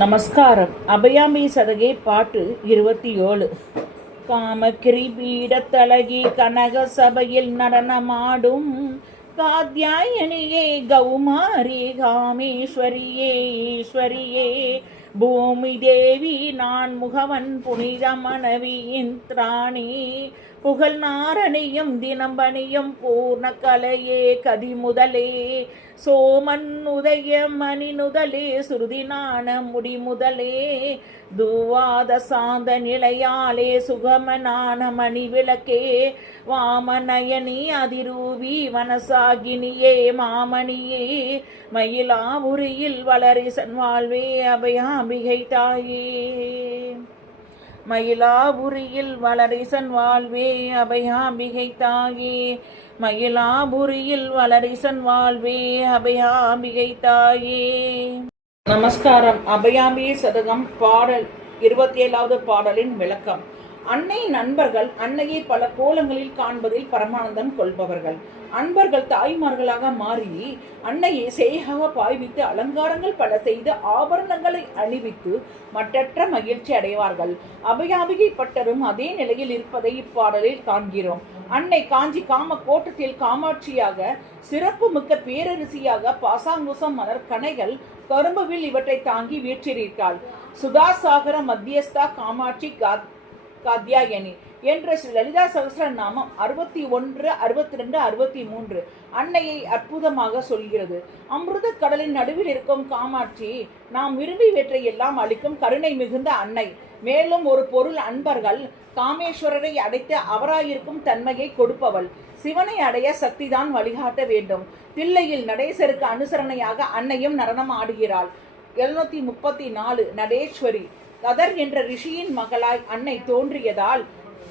நமஸ்காரம். அபயாம்பி சதகை பாட்டு 27. காமக்கிரிபீடத்தழகி கனக சபையில் நடனமாடும் காத்யாயனியே கௌமாரி காமேஸ்வரியே ஈஸ்வரியே பூமி தேவி நான் முகவன் புனித மனைவி இந்திராணி புகழ் நாரணியும் தினம்பணியும் பூர்ண கலையே கதி முதலே சோமன் உதய மணி நுதலே சுருதி நாண முடி முதலே துவாத சாந்த நிலையாலே சுகமனான மணி விளக்கே வாமநயனி அதிரூபி வனசாகினியே மாமணியே மயிலாபுரியில் வளரிசன் வாழ்வே அபயாம்பிகை தாயே மயிலாபுரியில் வளரிசன் வாழ்வே அபயாம்பிகை தாயே மயிலாபுரியில் வளரிசன் வாழ்வே அபயாம்பிகை தாயே. நமஸ்காரம். அபயாம்பி சதகம் பாடல் 27வது பாடலின் விளக்கம். அன்னை நண்பர்கள் அன்னையை பல கோலங்களில் காண்பதில் பரமானந்தம் கொள்பவர்கள். அன்பர்கள் தாய்மார்களாக மாறி அன்னையை சேயாக பாய்வித்து அலங்காரங்கள் பல செய்து ஆபரணங்களை அணிவித்து மற்றற்ற மகிழ்ச்சி அடைவார்கள். அபயாம்பிகை பட்டரும் அதே நிலையில் இருப்பதை இப்பாடலில் காண்கிறோம். அன்னை காஞ்சி காம கோட்டத்தில் காமாட்சியாக, சிறப்பு மிக்க பேரரசியாக பாசாங்குசம் மலர் கணைகள் கரும்புவில் இவற்றை தாங்கி வீற்றிருக்கிறாள். சுதாசாகர மத்தியஸ்தா காமாட்சி காத்யாயனி என்ற ஸ்ரீ லலிதா சகஸ்ர நாமம் 61, 62, 63 அன்னையை அற்புதமாக சொல்கிறது. அமிர்த கடலின் நடுவில் இருக்கும் காமாட்சி நாம் விரும்பியவற்றை எல்லாம் அளிக்கும் கருணை மிகுந்த அன்னை. மேலும் ஒரு பொருள் அன்பர்கள் காமேஸ்வரரை அடைத்து அவராயிருக்கும் தன்மையை கொடுப்பவள். சிவனை அடைய சக்திதான் வழிகாட்ட வேண்டும். தில்லையில் நடேசருக்கு அனுசரணையாக அன்னையும் நடனம் ஆடுகிறாள். 734 நடேஸ்வரி. கதர் என்ற ரிஷியின் மகளாய் அன்னை தோன்றியதால்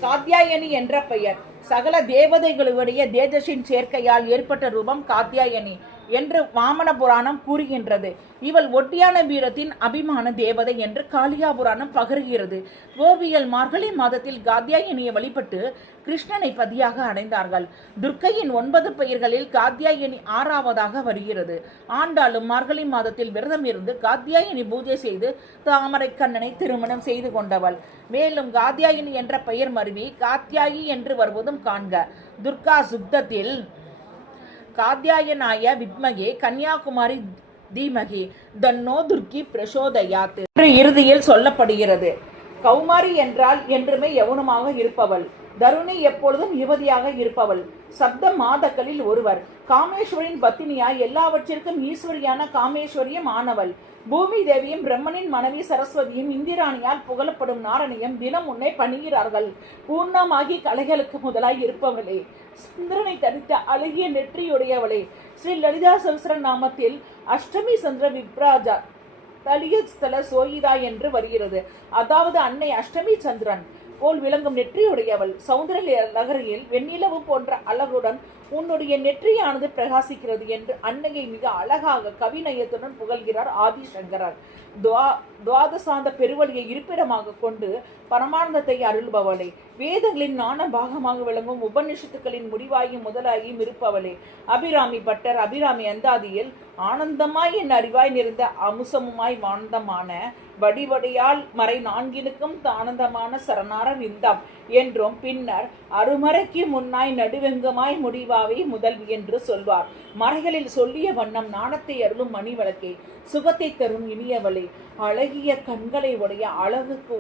காத்யாயனி என்ற பெயர். சகல தேவதைகளுடைய தேஜஸின் சேர்க்கையால் ஏற்பட்ட ரூபம் காத்யாயனி என்று வாமன புராணம் கூறுகின்றது. இவள் ஒட்டியான வீரத்தின் அபிமான தேவதை என்று காளியா புராணம் பகருகிறது. கோபிகள் மார்கழி மாதத்தில் காத்யாயனியை வழிபட்டு கிருஷ்ணனை பதியாக அடைந்தார்கள். துர்க்கையின் 9 பெயர்களில் காத்யாயனி 6வதாக வருகிறது. ஆண்டாளும் மார்கழி மாதத்தில் விரதம் இருந்து காத்யாயனி பூஜை செய்து தாமரை கண்ணனை திருமணம் செய்து கொண்டவள். மேலும் காத்யாயனி என்ற பெயர் மருவி காத்யாயி என்று வருவதும் காண்க. துர்கா சுக்தத்தில் காத்யாயனாய வித்மகே கன்யாகுமாரி தீமகி தன்னோ துர்க்கி பிரசோதயாத் என்று இறுதியில் சொல்லப்படுகிறது. கௌமாரி என்றால் என்றுமே யவுனமாக இருப்பவள். தருணி எப்பொழுதும் யுவதியாக இருப்பவள். சப்த மாதக்களில் ஒருவர். காமேஸ்வரின் பத்தினியாய் எல்லாவற்றிற்கும் ஈஸ்வரியான காமேஸ்வரியும் ஆனவள். பூமி தேவியும் பிரம்மனின் மனைவி சரஸ்வதியும் இந்திராணியால் புகழப்படும் நாரணியும் தினம் முன்னே பணிகிறார்கள். பூர்ணமாகி கலைகளுக்கு முதலாய் இருப்பவளே, சுந்தரனை தரித்த அழகிய நெற்றியுடையவளே. ஸ்ரீ லலிதா சகஸ்ர நாமத்தில் அஷ்டமி சந்திர விப்ராஜா தலியஸ்தல சோயிதா என்று வருகிறது. அதாவது அன்னை அஷ்டமி சந்திரன் போல் விளங்கும் நெற்றியுடையவள். சௌந்தரிய நகரில் வெண்ணிலவு போன்ற அழகுடன் உன்னுடைய நெற்றியானது பிரகாசிக்கிறது என்று அன்னையை மிக அழகாக கவிநயத்துடன் புகழ்கிறார் ஆதிசங்கரர். துவாதசாந்த பெருவழியை இருப்பிடமாக கொண்டு பரமானந்தத்தை அருள்பவளே, வேதங்களின் நான பாகமாக விளங்கும் உபநிஷத்துக்களின் முடிவாயும் முதலாயும் இருப்பவளே. அபிராமி பட்டர் அபிராமி அந்தாதியில் ஆனந்தமாய் என் அறிவாய் நிறைந்த அமுசமுமாய் வானந்தமான வடிவடையால் மறை 4னுக்கும் ஆனந்தமான சரணார விந்தம் என்றும் பின்னர் அருமறைக்கு முன்னாய் நடுவெங்குமாய் முடிவாவை முதல்வி என்று சொல்வார். மறைகளில் சொல்லிய வண்ணம் நாணத்தை அருளும் மணிவழக்கே, சுகத்தை தரும் இனியவளே, அழகிய கண்களை உடைய அழகுக்கு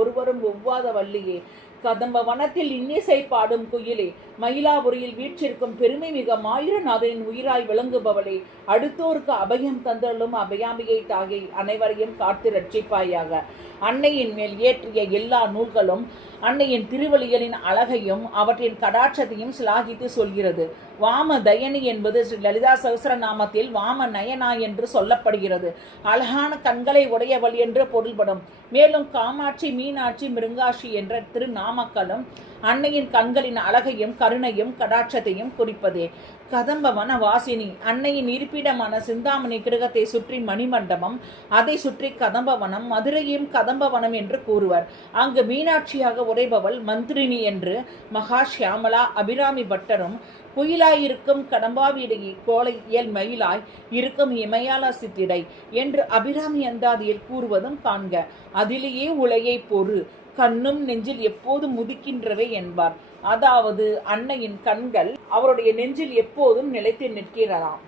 ஒருவரும் ஒவ்வாத வள்ளியே, கதம்ப வனத்தில் இன்னிசை பாடும் குயிலே, மயிலாபுரியில் வீற்றிருக்கும் பெருமை மிக மாயூரநாதனின் உயிராய் விளங்குபவளே, அடுத்தோருக்கு அபயம் தந்தளும் அபயாம்பிகை தாகை அனைவரையும் காத்து ரட்சிப்பாயாக. அன்னையின் மேல் ஏற்றிய எல்லா நூல்களும் அன்னையின் திருவழிகளின் அழகையும் அவற்றின் கடாட்சத்தையும் சிலாகித்து சொல்கிறது. வாம தயனி என்பது ஸ்ரீ லலிதா சகஸ்ர நாமத்தில் வாம நயனா என்று சொல்லப்படுகிறது. அழகான கண்களை உடையவள் என்று பொருள்படும். மேலும் காமாட்சி, மீனாட்சி, மிருங்காட்சி என்ற திருநாமக்களும் அன்னையின் கண்களின் அழகையும் கருணையும் கடாட்சத்தையும் குறிப்பதே. கதம்பவன வாசினி அன்னையின் இருப்பிடமான சிந்தாமணி கிரகத்தை சுற்றி மணிமண்டபம், அதை சுற்றி கதம்பவனம், மதுரையும் கதம்பவனம் என்று கூறுவர். அங்கு மீனாட்சியாக உரைபவள் மந்திரினி என்று மகா ஷியாமலா அபிராமி பட்டரும் குயிலாயிருக்கும் கடம்பாவிடையே கோலை இயல் மயிலாய் இருக்கும் இமையால சித்திடை என்று அபிராமி அந்தாதியில் கூறுவதும் காண்க. அதிலேயே உலையை பொறு கண்ணும் நெஞ்சில் எப்போது முதிக்கின்றவை என்பார். அதாவது அன்னையின் கண்கள் அவருடைய நெஞ்சில் எப்போதும் நிலைத்து நிற்கிறதாம்.